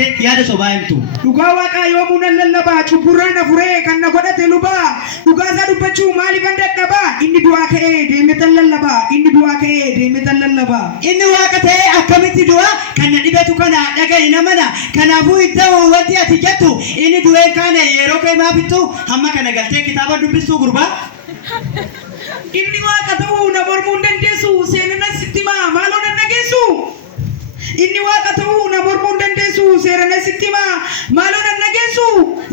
taate yaada sobaa himtu. Dhugaa Waaqaa yoomuun lallabaa cubburraan afuree kan na godhate lubaa dhugaa isaa dubbachuu maaliif an dadhabaa inni du'aa ka'ee deemee tan lallabaa inni du'aa ka'ee deemee tan lallabaa. Inni waaqa ta'ee akkamitti du'a kan na dhibetu kana dhaga'i namana kanaafuu iddoo wanti ati jettu inni du'ee kaane yeroo kee maafittu hamma kana galtee kitaaba dubbistuu gurbaa. Inni waaqa ta'uu na mormuu hin dandeessu seenana sitti maa maaloo nan dhageessu. Inni waaqa ta'uu na mormuu hin dandeessu seerana sitti maa maaloo nan dhageessu.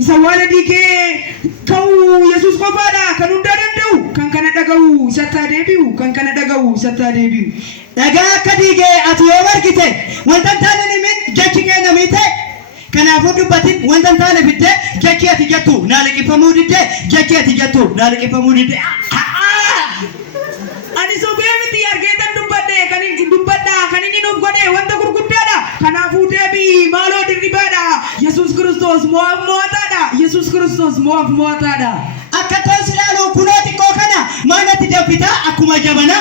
Isa waan diigee ka'uu Yesuus qofaadha kan hundaa danda'u kan kana dhaga'u isatti deebi'u kan kana dhaga'u isatti deebi'u. Dhagaa akka diigee ati yoo argite wanta taane nimin jechi kee namite kanaafuu dubbatin wanta taane fitte jechi ati jettu naaliqifamuu didde jechi ati jettu naaliqifamuu didde. Ani sobee miti argeetan dubbadhe kan inni dubbadha kan inni nuuf godhe wanta gurguddaadha kanaafuu deebii maaloo dirribaadha Yesuus Kiristoos mo'aaf mo'ataadha Yesuus Kiristoos mo'aaf mo'ataadha. Akka ta'us ilaalu kunoo xiqqoo kana maalatti danfita akkuma jabana.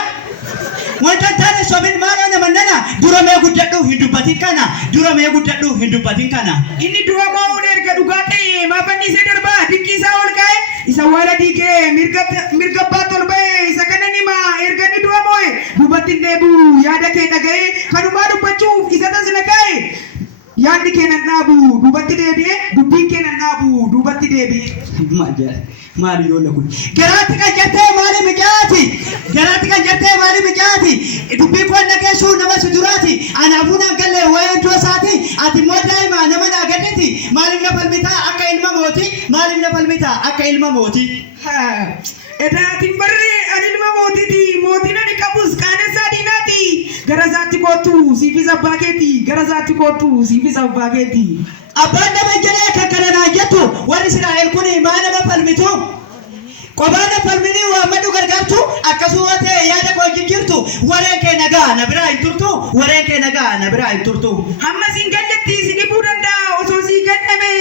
Wanta taane sobin maaloo namannana dura mee guddadhu hin dubbatin kana dura mee guddadhu hin dubbatin kana. Inni dura mo'uun erga dhugaa ta'e maafanni isa darbaa dinqii isaa ol ka'e isa waala diigee mirga abbaa ol ba'e isa kana nima erga inni dura mo'e dubbatti deebi'u yaada kee dhaga'e kanumaa dubbachuuf isa tasna ka'e yaadni kee nan dhaabu dubbatti deebi'e dubbiin kee nan dhaabu dubbatti deebi'e. Maali yoo lakun garaatti kan jettee maali mijaati garaatti kan jettee maali mijaati dubbii koon nageessuu nama suduraati anaafuu nan galle waa'ee iddoo isaati ati immoo daa'ima nama naa gadhiti maaliif na falmitaa akka ilma mooti maaliif na falmitaa akka ilma mooti. Edaatiin barree ani ilma mootiiti mootiin ani qabus qaanessaa diinaati gara isaatti kootu siifis abbaa keeti gara isaatti kootu siifis abbaa keeti. Abbaan nama jedhee kan kana naa jettu warri Israa'el kun maa nama falmitu qophaa na falminii waammadhu gargaartu akkasuma ta'e yaada koo jijjiirtu wareen kee nagaa na biraa hin turtu wareen kee nagaa na biraa hin turtu. Hamma siin galletti si dhibuu danda'a osoo sii kenname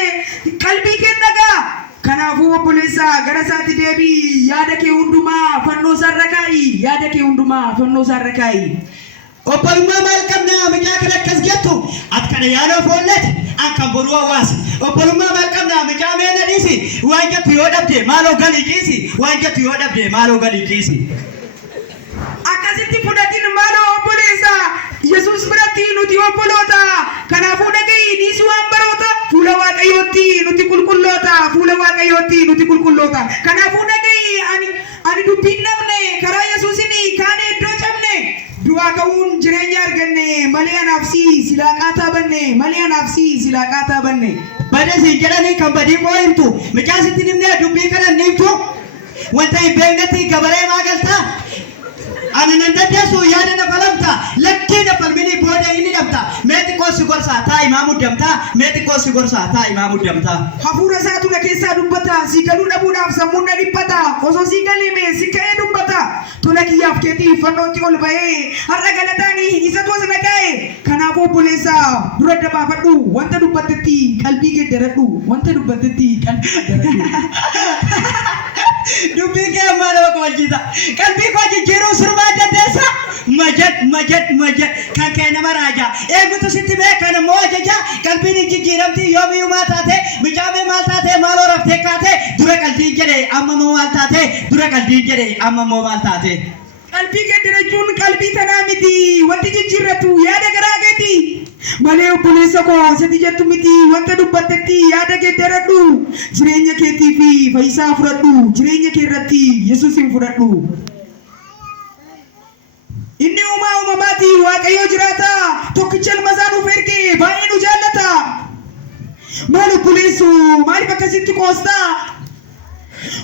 qalbii kee nagaa. Kanaafuu obboleessa gara isaatti deebii yaada kee hundumaa fannoo isaarra kaa'i yaada kee hundumaa fannoo isaarra kaa'i. Obbolummaa maal qabna mijaa kan akkas jettu ati kana yaada foolleeti akka boruu hawaasa obbolummaa maal qabna mijaa meena dhiisi waan jettu yoo dhabde maaloo galii dhiisi waan jettu yoo dhabde maaloo galii dhiisi. Akkasitti fudhatiin maaloo obboleessa Yesuus biratti nuti obboloota kanaafuu dhaga'i dhiisi waan baroota fuula Waaqayyootti nuti qulqulloota fuula Waaqayyootti nuti qulqulloota kanaafuu dhaga'i ani dubbiin namne karaa Yesuusin kaane iddoo cabne. Du'a ka'uun jireenya arganne malee anaaf silaa qaataa banne malee anaaf silaa qaataa banne. Badasi jedhanii kan badii moo himtu mijaasitti nimnee dubbii kana ni himtu wanta hin beeknetti gabaree maa galtaa ani nan dandeessu yaada na falamta lakkii na falminii booda inni dhabta meeti koosi gorsaa taa imaa muddamtaa meeti koosi gorsaa taa imaa muddamtaa. Hafuura isaatu na keessaa dubbata si galuu dhabuudhaaf sammuun na dhiphata osoo si galime si ka'ee dubbata tola kiyyaaf keetii fannootti ol ba'ee har'a galataanii isa toosa na ka'e kanaafuu obboleessa dura dabaafadhu wanta dubbattetti qalbii kee daradhu wanta dubbattetti qalbii daradhu. Dubbii kee ammaa nama qabachiisa qalbii koo jijjiiruu sirmaa dandeessa majad kan kee nama raajaa eegutu sitti bee kan immoo ajaja qalbiin hin jijjiiramti yoomiyyuu maal taate mijaamee maal taate maaloo raftee kaate dura qalbiin jedhe amma moo maal taate dura qalbiin jedhe amma moo maal taate. Qalbii gaddirachuun qalbii tanaa miti wanti jijjiirratu yaada garaa keeti malee obboleessa koo sitti jettu miti wanta dubbattetti yaada gedderadhu jireenya keetii fi fayyisaa fudhadhu jireenya kee irratti Yesuusin fudhadhu. Inni uumaa uumamaati Waaqayyoo jiraata tokkicha ilma isaa nuuf erge baay'ee nu jaallata maal obboleessu maaliif akkasitti qoostaa.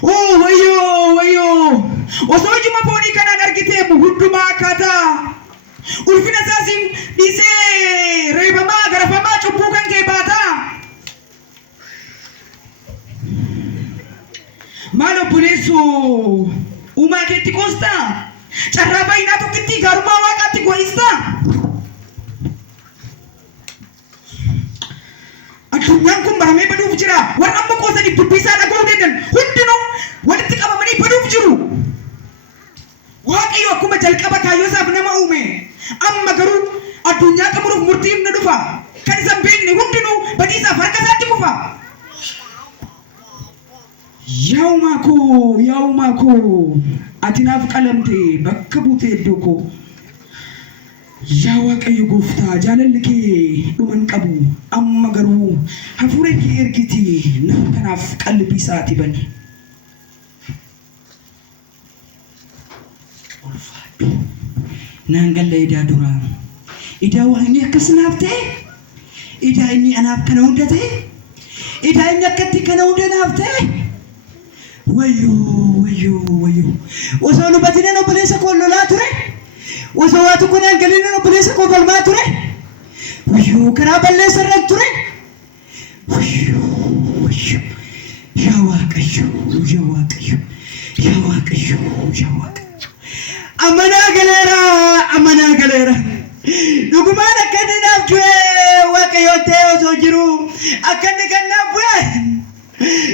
Oh wayyoo osoo ijuma foonii kanaan argitee hundumaa akkaataa ulfina isaasiin dhiisee reebamaa garafamaa cubbuu kan kee baataa. Maal obboleessu uumaa keetti qoostaa carraa baay'inaa tokkitti gaarummaa waaqaatti go'istaa. Addunyaan kun baramee baduuf jira warra amma qoosanii dubbii isaa dhaga'uu dandan hundinuu walitti qabamanii baduuf jiru. Waaqayyo akkuma jalqaba kaayyoo isaaf nama uume amma garuu addunyaa qabuuf murtiin ni dhufa kan isan beekne hundinuu badiisaaf harka isaatti kufa. Yaa uumaa koo ati naaf qalamte bakka buute iddoo koo. Yaa Waaqayyo Gooftaa jaalalli kee dhuman qabu amma garuu hafuura kee ergiti nama kanaaf qalbii isaati bani. Nangalla idaa dura idaa waan akkas naaf ta'e idaa inni anaaf kana hunda ta'e idaa inni akkatti kana hunda naaf ta'e wayyoo osoo lubatiin obboleessa koo lolaa ture osoo waa tokko naan galiin obboleessa koo falmaa ture wayyoo karaa balleessa irra ture wayyoo yaa Waaqayyo amanaa galeera dhugumaan akka inni naaf du'e Waaqayyo ta'e osoo jiru akka inni kan naaf bu'e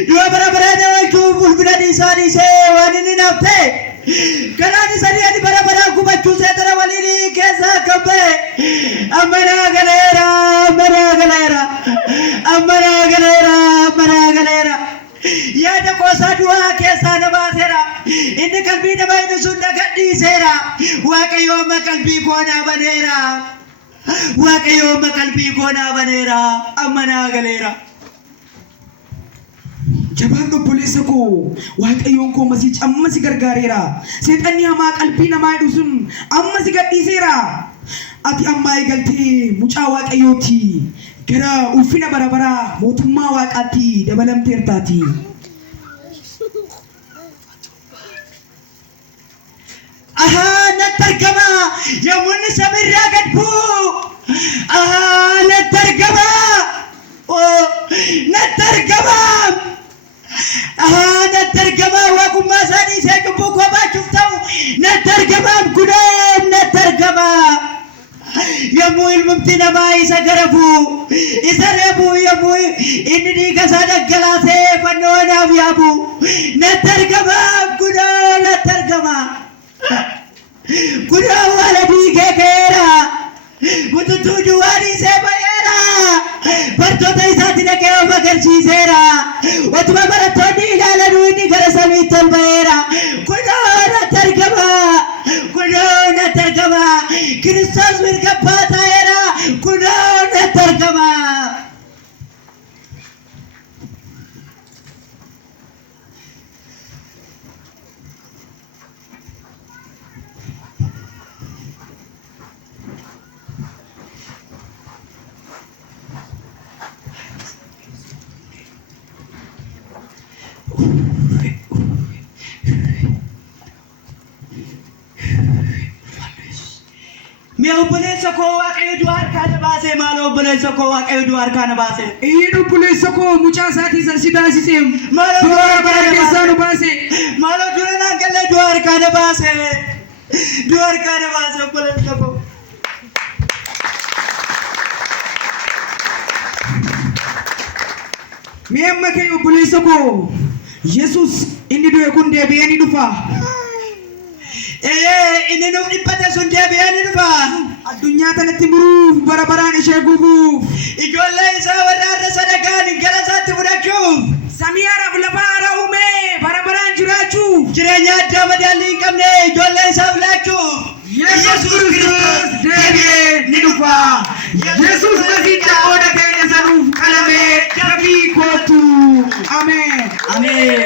du'a bara baraan oolchuuf ulfina isaa dhiisee waan inni naaf ta'e karaan isanii ani bara baraan gubachuu seetara waliin keessaa akka ba'e amanaa galeera yaada qoosaa du'aa keessaa na baaseera inni qalbii namaa inni sun dhagadhiiseera Waaqayyooma qalbii koo naa baneera amanaa galeera. Jabaan obboleessa koo Waaqayyoon koo masii amma si gargaareera. Seexanni hamaa qalbii namaa hidhu sun amma si gadhiiseera. Ati amma eegaltee mucaa Waaqayyooti gara ulfina bara baraa mootummaa Waaqaatti dabalamteertaati. natti argama yommuu samiirraa gad bu'u natti argama natti argama waaqummaa isaanii ishee cubbuu koo baachuuf ta'u natti argama gudaan natti argama yommuu ilmumti namaa isa garafu isa reebu yommuu inni dhiiga isaa dhangalaasee fannoo naaf yaabu natti argama gudaan natti argama. Kuda wala digeera mututu duwani se bayera bartota isati nake magarchiseera watuma baratoni ilaalanu inni gara samiitti bayera kuda na targama Kiristoos mirga baataera kuda na targama. Mia obboleessa koo Waaqayyo du'a harkaa na baase maal obboleessa koo Waaqayyo du'a harkaa na baase iyyin obboleessa koo mucaa isaatii sarsi taasisee maal du'a bara keessaa nu baase maal dura naan galle du'a harkaa na baase obboleessa koo. Mee amma kee obboleessa koo Yesuus inni du'e kun deebi'ee ni dhufa. Inni nuuf dhibbate sun deebi'ee ni dhufa. Addunyaa kanatti muruuf bara baraan ishee gubuuf ijoollee isaa warra har'a sadakaan gara isaatti fudhachuuf samii haaraaf lafa haaraa uumee bara baraan jiraachuuf jireenya addaa madaallii hin qabne ijoollee isaaf laachuuf Yesuus Kiristoos deebi'ee ni dhufa. Yesuus masiicha qooda keenya sanuuf qalamee dafii kootu. Ameen.